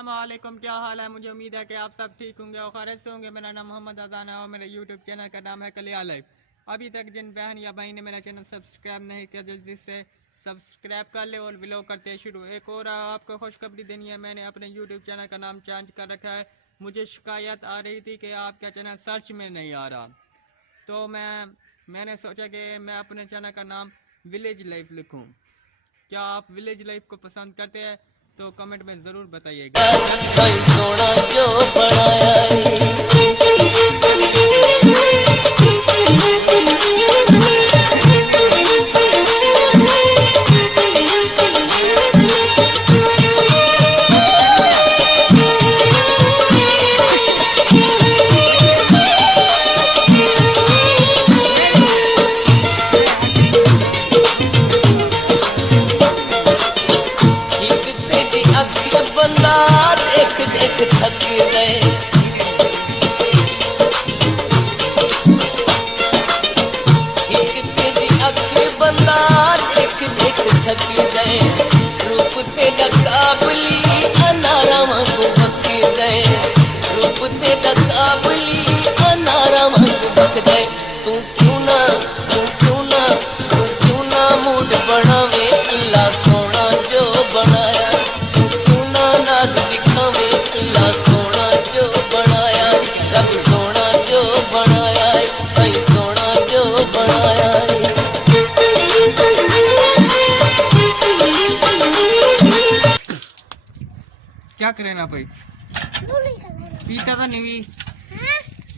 अस्सलाम वालेकुम, क्या हाल है। मुझे उम्मीद है कि आप सब ठीक होंगे और खैरियत से होंगे। मेरा नाम मोहम्मद अजान है और मेरे यूट्यूब चैनल का नाम है कलिया लाइव। अभी तक जिन बहन या भाई ने मेरा चैनल सब्सक्राइब नहीं किया जल्दी से सब्सक्राइब कर ले और व्लॉग करते शुरू। एक और आपको खुशखबरी देनी है, मैंने अपने यूट्यूब चैनल का नाम चेंज कर रखा है। मुझे शिकायत आ रही थी कि आपका चैनल सर्च में नहीं आ रहा, तो मैंने सोचा कि मैं अपने चैनल का नाम विलेज लाइफ लिखूं। क्या आप विलेज लाइफ को पसंद करते हैं तो कमेंट में ज़रूर बताइएगा। सोना जो बनाया बंदा देख देख थक गए। एक तेरी अख बंदा देख देख थक गए। रूप तेरा काबली अनारा वांगू बक गए। रूप तेरा काबली अनारा वांगू बक गए। तू क्यों ना मूड बनावे अल्लाह सोना जो बनाया। दिखावे अल्लाह सोना जो बनाया। रब सोना जो बनाया, सही सोना जो बनाया। क्या करे ना भाई, पीता था नहीं,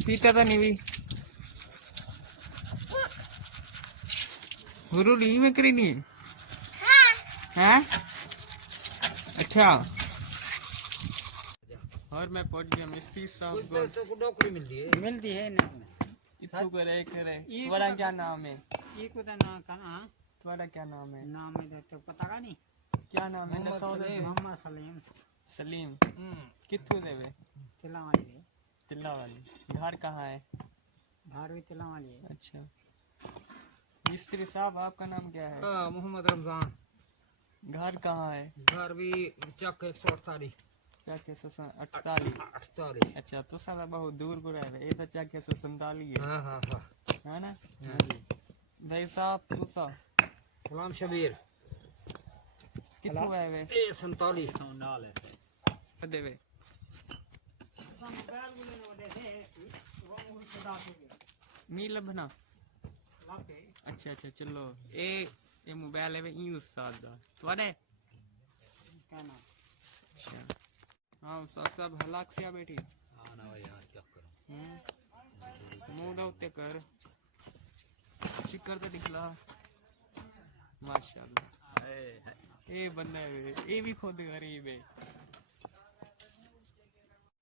पीता था नहीं हुरूली में करी नहीं है। अच्छा, और मैं पहुंच गया मिस्त्री साहब को नौकरी मिलती है ना। इतू करे तुम्हारा क्या नाम है? ये को ना कहां तुम्हारा क्या नाम है? नाम है तो पता का नहीं। क्या नाम है? मोहम्मद सलीम। सलीम कितू देवे? तिला वाली। तिल्ला वाली। घर कहाँ है? घर भी तिला वाली है। अच्छा, मिस्त्री साहब आपका नाम क्या है? मोहम्मद रमजान। घर कहाँ है? घर भी चक 148। क्या 148? अच्छा, तो सारा बहुत दूर को रह रहे। ये तो क्या 147 है। हाँ है ना भाई साहब? तू सा सलाम शबीर कितने है वे? 47 देवे मी लभना। अच्छा अच्छा, चलो ये मोबाइल है ई उस्ताद दा तुम्हारे क्या नाम? अच्छा, हाँ उस्ताद साहब हलाक से बैठी। हाँ ना यार, क्या करूं। मुंह उते कर चिकर तो दिखला माशाल्लाह। ये बंदा है, ये भी खुद गरीब है।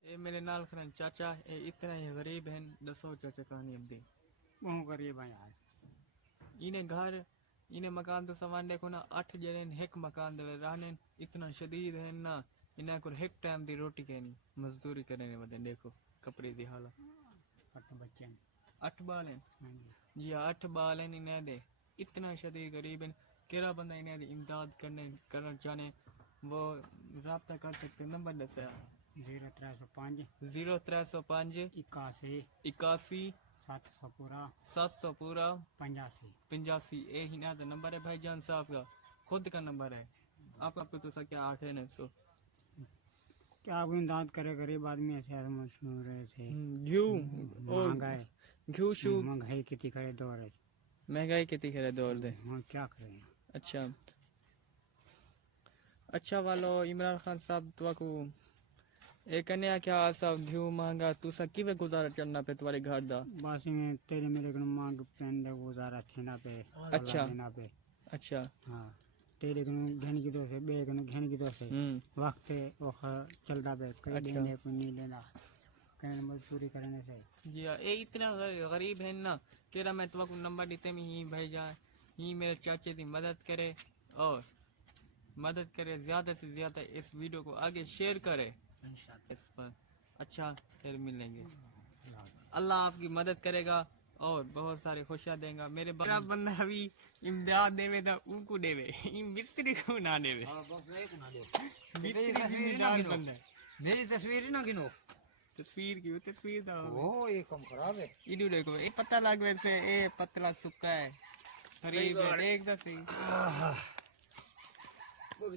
ये मेरे नाल खरन चाचा, ये इतना ही गरीब है। दसो चाचा कहानी अब दे वो करिए भाई यार। इन्हें घर इन्हें मकान तो समान देखो ना, 8 जने एक मकान दे रहने। इतना शदीद है ना, इन्हें को एक टाइम दी रोटी कहनी मजदूरी करने बदे। देखो कपड़े दी हालत। 8 बच्चे हैं। 8 बाल हैं जी, 8 बाल हैं इन्हें दे। इतना शदीद गरीब है। केरा बंदा इन्हें इमदाद करना चाहे वो रब्ता कर सकते। नंबर दसा 0305 0305 81 700 पूरा 85। ये ही ना नंबर है भाईजान साहब का, खुद का नंबर है। आपको तो सर क्या 8 है 900। क्या इमदाद करे, गरीब आदमी ऐसे सुन रहे थे। महंगाई घ्यू शू महंगाई कितनी करे दौर है। महंगाई कितनी करे दौर दे। हाँ क्या करें। अच्छा वालो इमरान खान साहब तुमको एक कन्या क्या सब घ्यू महंगा तू सब किवे गुजारा चलना पे तुम्हारे घर दा? बस में तेरे मेरे को मांग पेन दे गुजारा छेना पे। अच्छा पे। अच्छा, हाँ तेरे को घेन की दो से बे को घेन की दो से वक्त वो चलता पे कई देने को नहीं लेना कहीं मजदूरी करने से। जी हाँ, ये इतना गरीब है ना। केरा मैं तुमको नंबर देते में ही भेजा ही मेरे चाचे की मदद करे और ज़्यादा से ज़्यादा इस वीडियो को आगे शेयर करे इस पर। अच्छा, फिर मिलेंगे। अल्लाह आपकी मदद करेगा और बहुत सारी खुशियाँ देगा। मेरे बंदा अभी इमदाद देवे था उनको देवे, मिस्त्री को ना देवे। मिस्त्री जिम्मेदार बंदा है। मेरी तस्वीर ही ना गिनो। तस्वीर की तस्वीर दा ओ ये कम खराब है। इडू देखो ये पता लग वैसे ए पतला सुक्का है सही गरीब है गल। देख दा सही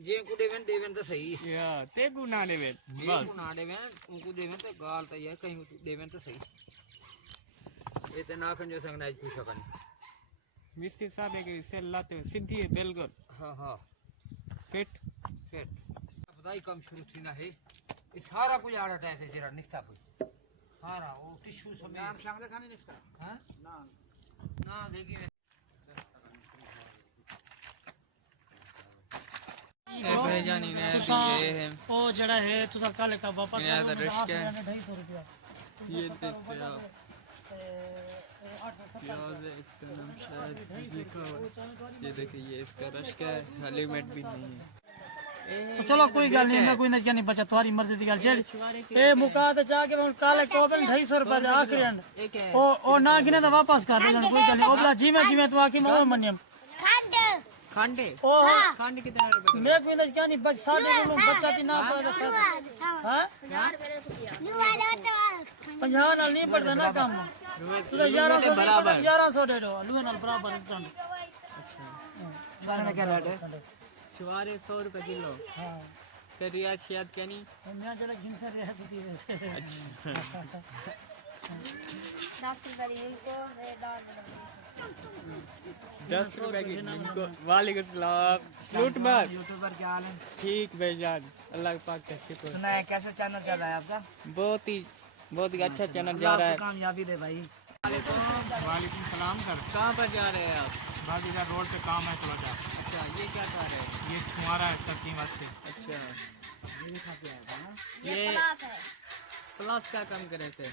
जे को देवेन तो सही। या ते गुना लेवे जे बस को ना देवेन उनको देवेन तो गाल तो ये कहीं देवेन तो सही। ये तो नाखन जो संग नाज पूछा कन। मिस्त्री साहब है कि से लाते सीधी है बिल्कुल हाँ हाँ फिट फिर पता ही कम शुरू थी ना है। ये सारा कुछ आड़ा ऐसे जरा निकता कुछ सारा वो टिश्यू समय नाम सांगले खाने निकता हाँ ना देखिए भाईजान ने दिए हैं ओ जड़ा है तुसा काले का वापस ये तो रश क्या है 250 रुपया ये देखते आप प्याज है इसका नाम शायद लिखा हुआ ये देखिए ये इसका रश क्या है हेलमेट भी नहीं है तो चलो कोई गल नहीं मैं कोई नजर नहीं बचा तुम्हारी मर्जी की गल चल ए मुका ते जाके हुन काले को 250 रुपया दे आखिरी एंड ओ ना गिने तो वापस कर देना कोई गल नहीं ओबला जी मैं तू आकी मैं मन्यम खांडे ओ खांडे कितने रुपए मैं कोई नजर क्या नहीं बच साडे को बच्चा ती ना पाए हां 50 नाल नहीं पड़दा ना काम तू तो 1100 बराबर 1100 दे दो लुए नाल बराबर चंद बारे में क्या रेट है शुवारे 100 रुपए किलो हां ते रियाज शायद क्या नहीं मैं जरा घिन से रह थी वैसे 10 रुपए की इनको वालेकुम सलाम सलूट मार यूट्यूबर क्या हाल है ठीक भाईजान अल्लाह पाक का शुक्र सुना है कैसे चैनल चल रहा है आपका बहुत ही अच्छा चैनल जा रहा है कामयाबी दे भाई वालेकुम सलाम सर। कहाँ पर जा रहे हैं आप बाकी का रोड पे काम है थोड़ा सा। अच्छा ये क्या कर रहे हैं ये छुआरा है सब्जी वास्ते। अच्छा ये प्लस का काम कर रहे थे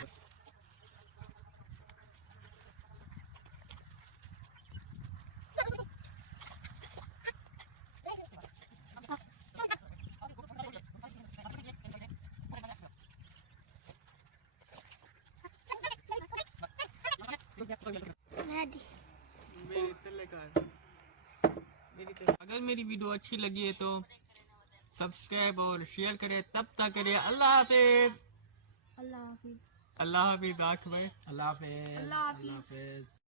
अगर मेरी वीडियो अच्छी लगी है तो सब्सक्राइब और शेयर करें तब तक करें अल्लाह हाफिज अल्लाह हाफिज अल्लाह हाफिज आख भाई अल्लाह हाफिज